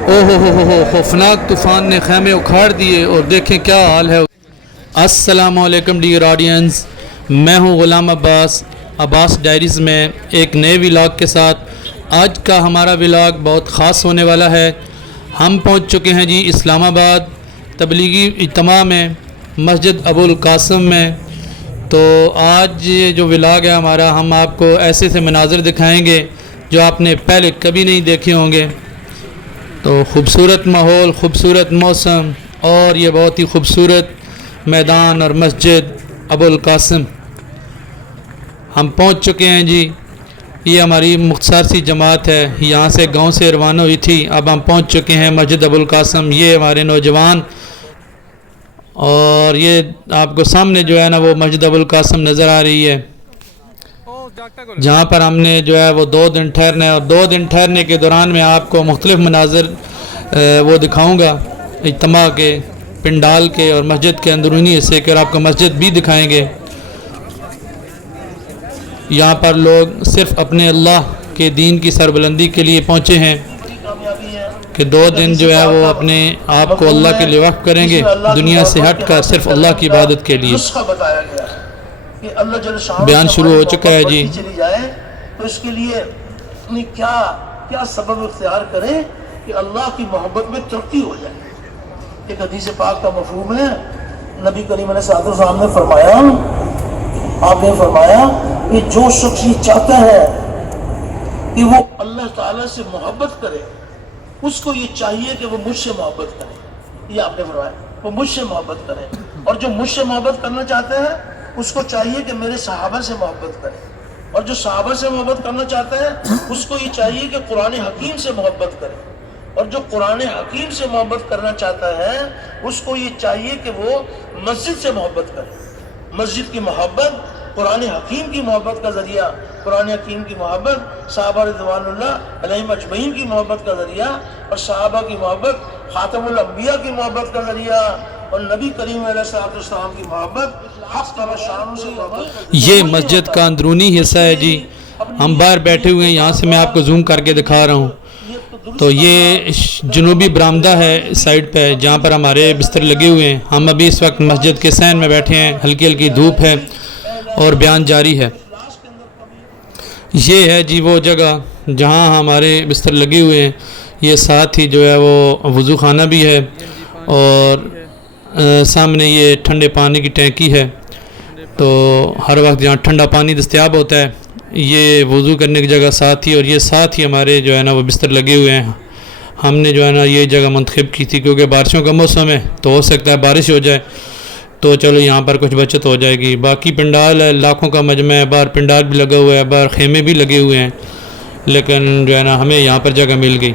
ہو خوفناک طوفان نے خیمے اکھاڑ دیے اور دیکھیں کیا حال ہے۔ السلام علیکم ڈیئر آڈینس، میں ہوں غلام عباس ڈائریز میں ایک نئے ولاگ کے ساتھ۔ آج کا ہمارا ولاگ بہت خاص ہونے والا ہے۔ ہم پہنچ چکے ہیں جی اسلام آباد تبلیغی اجتماع میں، مسجد ابو القاسم میں۔ تو آج یہ جو ولاگ ہے ہمارا، ہم آپ کو ایسے سے مناظر دکھائیں گے جو آپ نے پہلے کبھی نہیں دیکھے ہوں گے۔ تو خوبصورت ماحول، خوبصورت موسم اور یہ بہت ہی خوبصورت میدان اور مسجد ابو القاسم۔ ہم پہنچ چکے ہیں جی، یہ ہماری مختصر سی جماعت ہے، یہاں سے گاؤں سے روانہ ہوئی تھی، اب ہم پہنچ چکے ہیں مسجد ابو القاسم۔ یہ ہمارے نوجوان، اور یہ آپ کو سامنے جو ہے نا وہ مسجد ابو القاسم نظر آ رہی ہے، جہاں پر ہم نے جو ہے وہ 2 دن ٹھہرنا ہے، اور 2 دن ٹھہرنے کے دوران میں آپ کو مختلف مناظر وہ دکھاؤں گا اجتماع کے، پنڈال کے اور مسجد کے اندرونی حصے کے، اور آپ کو مسجد بھی دکھائیں گے۔ یہاں پر لوگ صرف اپنے اللہ کے دین کی سربلندی کے لیے پہنچے ہیں کہ 2 دن جو ہے وہ اپنے آپ کو اللہ کے لیے وقف کریں گے، دنیا سے ہٹ کر صرف اللہ کی عبادت کے لیے۔ بیان شروع ہو چکا ہے جی۔ تو اس کے لیے اپنی کیا سبب اختیار کریں کہ اللہ کی محبت میں ترقی ہو جائے۔ ایک حدیث پاک کا مفہوم ہے، نبی کریم علیہ الصلوۃ والسلام نے فرمایا، آپ نے فرمایا کہ جو شخص یہ چاہتا ہے کہ وہ اللہ تعالیٰ سے محبت کرے، اس کو یہ چاہیے کہ وہ مجھ سے محبت کرے۔ یہ آپ نے فرمایا، وہ مجھ سے محبت کرے، اور جو مجھ سے محبت کرنا چاہتے ہیں اس کو چاہیے کہ میرے صحابہ سے محبت کرے، اور جو صحابہ سے محبت کرنا چاہتا ہے اس کو یہ چاہیے کہ قرآن حکیم سے محبت کرے، اور جو قرآن حکیم سے محبت کرنا چاہتا ہے اس کو یہ چاہیے کہ وہ مسجد سے محبت کرے۔ مسجد کی محبت قرآن حکیم کی محبت کا ذریعہ، قرآن حکیم کی محبت صحابہ رضوان اللہ علیہم اجمعین کی محبت کا ذریعہ، اور صحابہ کی محبت خاتم الانبیاء کی محبت کا ذریعہ، اور نبی کریم علیہ السلام کی محبت حق و شان سے محبت۔ یہ مسجد کا اندرونی حصہ ہے جی، ہم باہر بیٹھے ہوئے ہیں، یہاں سے میں آپ کو زوم کر کے دکھا رہا ہوں۔ تو یہ جنوبی برآمدہ ہے سائڈ پہ، جہاں پر ہمارے بستر لگے ہوئے ہیں۔ ہم ابھی اس وقت مسجد کے صحن میں بیٹھے ہیں، ہلکی ہلکی دھوپ ہے اور بیان جاری ہے۔ یہ ہے جی وہ جگہ جہاں ہمارے بستر لگے ہوئے ہیں، یہ ساتھ ہی جو ہے وہ وضو خانہ بھی ہے، اور سامنے یہ ٹھنڈے پانی کی ٹینکی ہے، تو ہر وقت جہاں ٹھنڈا پانی دستیاب ہوتا ہے، یہ وضو کرنے کی جگہ ساتھ ہی، اور یہ ساتھ ہی ہمارے جو ہے نا وہ بستر لگے ہوئے ہیں۔ ہم نے جو ہے نا یہ جگہ منتخب کی تھی کیونکہ بارشوں کا موسم ہے، تو ہو سکتا ہے بارش ہو جائے، تو چلو یہاں پر کچھ بچت ہو جائے گی۔ باقی پنڈال ہے، لاکھوں کا مجمع ہے، باہر پنڈال بھی لگا ہوا ہے، باہر خیمے بھی لگے ہوئے ہیں، لیکن جو ہے نا ہمیں یہاں پر جگہ مل گئی۔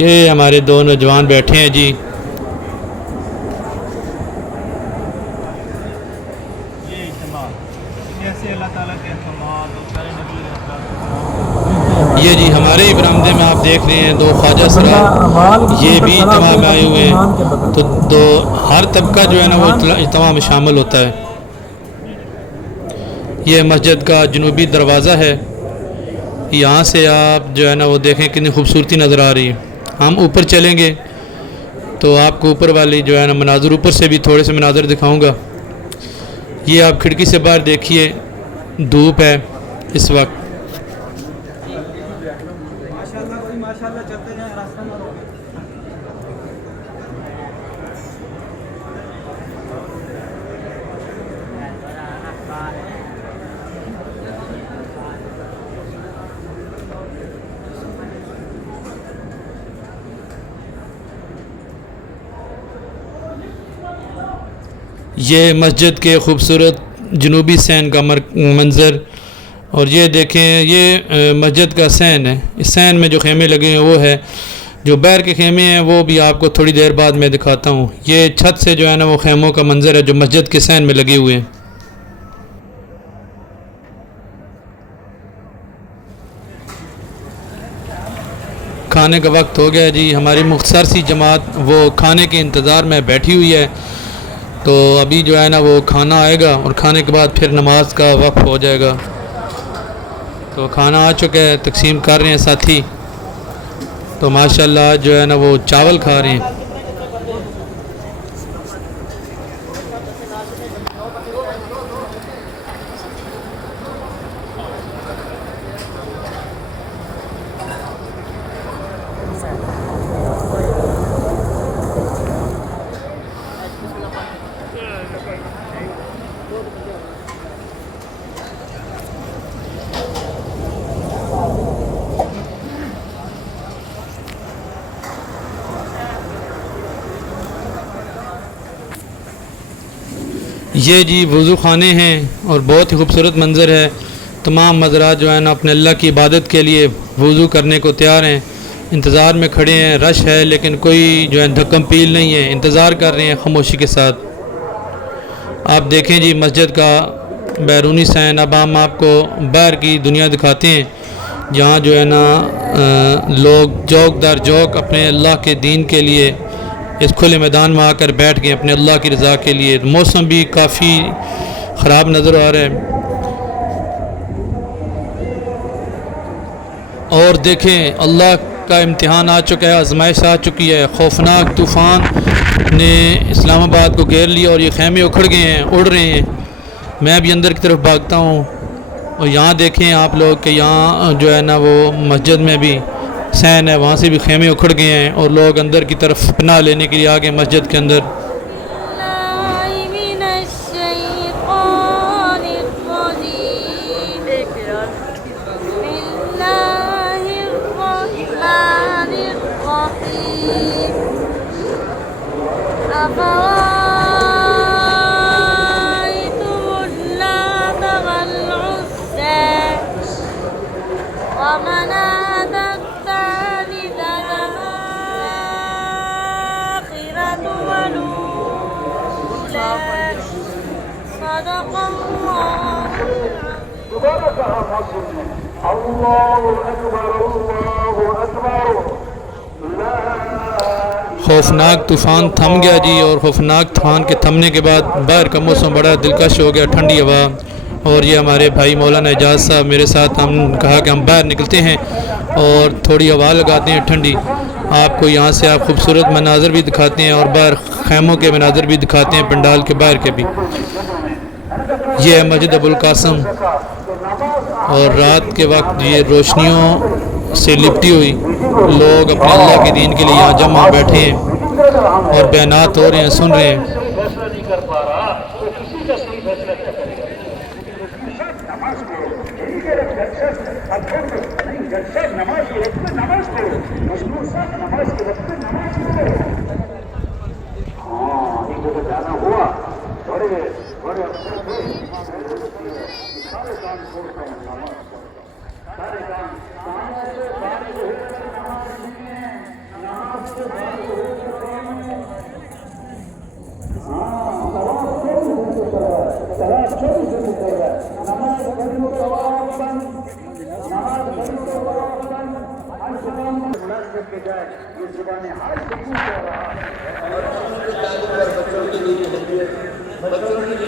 یہ ہمارے 2 نوجوان بیٹھے ہیں جی۔ یہ جی ہمارے ہی برآمدے میں آپ دیکھ رہے ہیں 2 خواجہ سرا، یہ بھی اجتماع میں آئے ہوئے ہیں، تو ہر طبقہ جو ہے نا وہ اجتماع میں شامل ہوتا ہے۔ یہ مسجد کا جنوبی دروازہ ہے، یہاں سے آپ جو ہے نا وہ دیکھیں کتنی خوبصورتی نظر آ رہی ہے۔ ہم اوپر چلیں گے تو آپ کو اوپر والی جو ہے نا مناظر، اوپر سے بھی تھوڑے سے مناظر دکھاؤں گا۔ یہ آپ کھڑکی سے باہر دیکھیے، دھوپ ہے اس وقت۔ یہ مسجد کے خوبصورت جنوبی صحن کا منظر، اور یہ دیکھیں یہ مسجد کا صحن ہے۔ اس صحن میں جو خیمے لگے ہیں وہ ہے، جو باہر کے خیمے ہیں وہ بھی آپ کو تھوڑی دیر بعد میں دکھاتا ہوں۔ یہ چھت سے جو ہے نا وہ خیموں کا منظر ہے جو مسجد کے صحن میں لگے ہوئے ہیں۔ کھانے کا وقت ہو گیا جی، ہماری مختصر سی جماعت وہ کھانے کے انتظار میں بیٹھی ہوئی ہے، تو ابھی جو ہے نا وہ کھانا آئے گا، اور کھانے کے بعد پھر نماز کا وقت ہو جائے گا۔ تو کھانا آ چکا ہے، تقسیم کر رہے ہیں ساتھی۔ تو تو ماشاءاللہ جو ہے نا وہ چاول کھا رہے ہیں۔ یہ جی وضو خانے ہیں اور بہت ہی خوبصورت منظر ہے۔ تمام حضرات جو ہے نا اپنے اللہ کی عبادت کے لیے وضو کرنے کو تیار ہیں، انتظار میں کھڑے ہیں، رش ہے لیکن کوئی جو ہے دھکم پیل نہیں ہے، انتظار کر رہے ہیں خاموشی کے ساتھ۔ آپ دیکھیں جی مسجد کا بیرونی سین۔ اب ہم آپ کو باہر کی دنیا دکھاتے ہیں جہاں جو ہے نا لوگ جوک در جوک اپنے اللہ کے دین کے لیے اس کھلے میدان میں آ کر بیٹھ گئے اپنے اللہ کی رضا کے لیے۔ موسم بھی کافی خراب نظر آ رہا ہے، اور دیکھیں اللہ کا امتحان آ چکا ہے، آزمائش آ چکی ہے۔ خوفناک طوفان نے اسلام آباد کو گھیر لیا اور یہ خیمے اکھڑ گئے ہیں، اڑ رہے ہیں۔ میں بھی اندر کی طرف بھاگتا ہوں اور یہاں دیکھیں آپ لوگ کہ یہاں جو ہے نا وہ مسجد میں بھی سین ہے، وہاں سے بھی خیمے اکھڑ گئے ہیں اور لوگ اندر کی طرف پناہ لینے کے لیے آ گئے مسجد کے اندر۔ خوفناک طوفان تھم گیا جی، اور خوفناک طوفان کے تھمنے کے بعد باہر کا موسم بڑا دلکش ہو گیا، ٹھنڈی ہوا۔ اور یہ ہمارے بھائی مولانا اعجاز صاحب میرے ساتھ، ہم کہا کہ ہم باہر نکلتے ہیں اور تھوڑی ہوا لگاتے ہیں ٹھنڈی، آپ کو یہاں سے آپ خوبصورت مناظر بھی دکھاتے ہیں اور باہر خیموں کے مناظر بھی دکھاتے ہیں، پنڈال کے باہر کے بھی۔ یہ ہے مسجد ابوالقاسم، اور رات کے وقت یہ روشنیوں سے لپٹی ہوئی، لوگ اپنے اللہ کے دین کے لیے یہاں جمع بیٹھے ہیں اور بیانات ہو رہے ہیں، سن رہے ہیں۔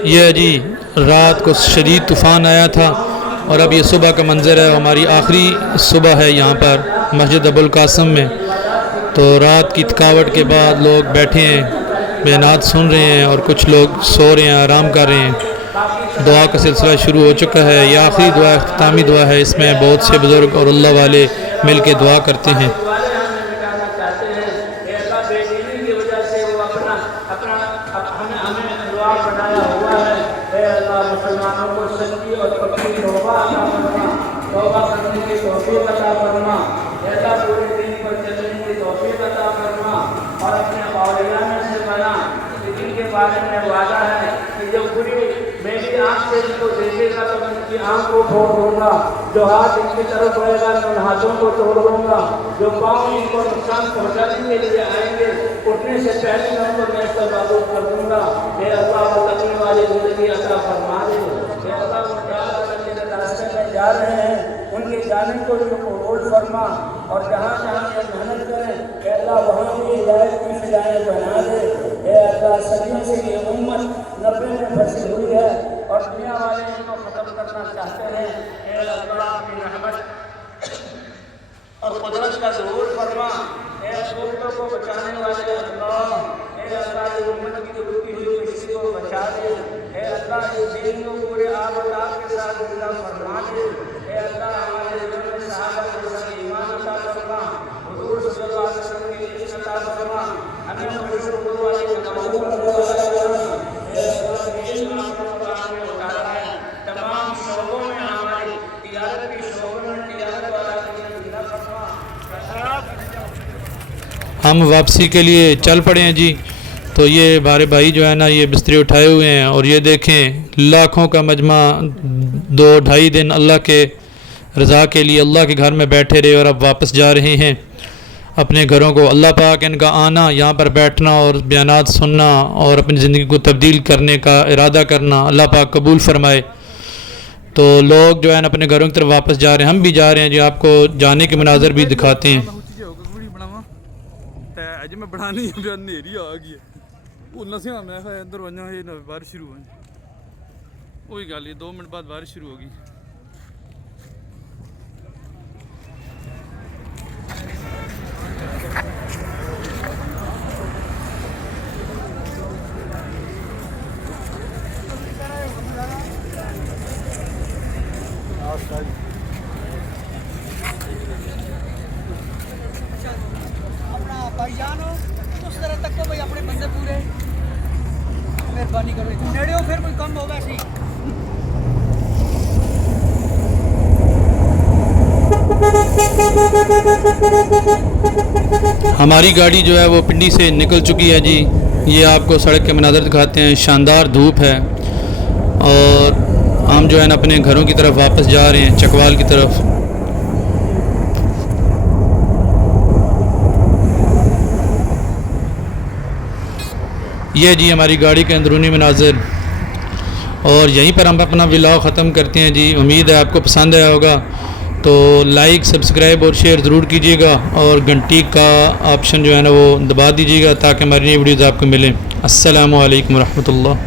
یہ جی رات کو شدید طوفان آیا تھا اور اب یہ صبح کا منظر ہے، ہماری آخری صبح ہے یہاں پر مسجد ابوالقاسم میں۔ تو رات کی تھکاوٹ کے بعد لوگ بیٹھے ہیں، بیانات سن رہے ہیں اور کچھ لوگ سو رہے ہیں، آرام کر رہے ہیں۔ دعا کا سلسلہ شروع ہو چکا ہے، یہ آخری دعا اختتامی دعا ہے، اس میں بہت سے بزرگ اور اللہ والے مل کے دعا کرتے ہیں۔ آنکھ کو پھوڑ دوں گا، جو ہاتھ ان کی طرف ہوئے گا میں ان ہاتھوں کو توڑ دوں گا، جو پاؤں ان کو نقصان پہنچانے کے لیے آئیں گے اٹھنے سے پہلے میں ان کو میں استعمال کر دوں گا۔ اے اللہ متقی والی زندگی عطا فرما دے۔ اے اللہ متعال راستے میں جا رہے ہیں ان کے جانے کو بھی قبول فرما، اور جہاں جہاں یہ محنت کریں اے اللہ وہاں بھی ہدایت کی فضائیں بنا دے۔ اے اللہ صدیوں سے یہ امت نبے میں پھنسی ہوئی ہے اور دنیا والے ان کو ختم کرنا چاہتے ہیں۔ اے اللہ کی رحمت اور قدرت کا ظہور فرما۔ اے عورتوں کو بچانے والے اللہ، اے اللہ اس امت کی رکی ہوئی کسی کو بچا دے۔ اے اللہ اس دین کو پورے آب و تاب کے ساتھ زندہ فرما دے۔ اے اللہ ہمارے دلوں میں صحابہ کے ساتھ ایمان عطا فرما، حضور صلی اللہ علیہ وسلم کی عزت عطا فرما، ہمیں خوش ہونے والے محبوب اے اللہ علم آپ نے قرآن میں اتارا ہے، تمام شعبوں میں ہماری تجارت کی شعبوں میں تجارت والا زندہ فرما۔ ہم واپسی کے لیے چل پڑے ہیں جی۔ تو یہ ہمارے بھائی جو ہے نا یہ بسترے اٹھائے ہوئے ہیں، اور یہ دیکھیں لاکھوں کا مجمع 2-2.5 دن اللہ کے رضا کے لیے اللہ کے گھر میں بیٹھے رہے اور اب واپس جا رہے ہیں اپنے گھروں کو۔ اللہ پاک ان کا آنا، یہاں پر بیٹھنا اور بیانات سننا اور اپنی زندگی کو تبدیل کرنے کا ارادہ کرنا اللہ پاک قبول فرمائے۔ تو لوگ جو ہے نا اپنے گھروں کی طرف واپس جا رہے ہیں، ہم بھی جا رہے ہیں جی، آپ کو جانے کے مناظر بھی دکھاتے ہیں۔ اج میں بڑھانی نیری آ گئی ہے بولنا سی میں ادھر ونجا یہ بارش شروع ہو جائے وہی گل ہے 2 منٹ بعد بارش شروع ہوگی۔ اپنا بھائی جان اس طرح تک کو بھائی اپنے بندے پورے مہربانی کرو نیڑے ہو پھر کوئی کم ہوگا سی۔ ہماری گاڑی جو ہے وہ پنڈی سے نکل چکی ہے جی۔ یہ آپ کو سڑک کے مناظر دکھاتے ہیں، شاندار دھوپ ہے، اور ہم جو ہے نا اپنے گھروں کی طرف واپس جا رہے ہیں، چکوال کی طرف۔ یہ جی ہماری گاڑی کے اندرونی مناظر، اور یہیں پر ہم اپنا ولاگ ختم کرتے ہیں جی۔ امید ہے آپ کو پسند آیا ہوگا، تو لائک، سبسکرائب اور شیئر ضرور کیجیے گا، اور گھنٹی کا آپشن جو ہے نا وہ دبا دیجیے گا تاکہ ہماری نئی ویڈیوز آپ کو ملیں۔ السلام علیکم ورحمۃ اللہ۔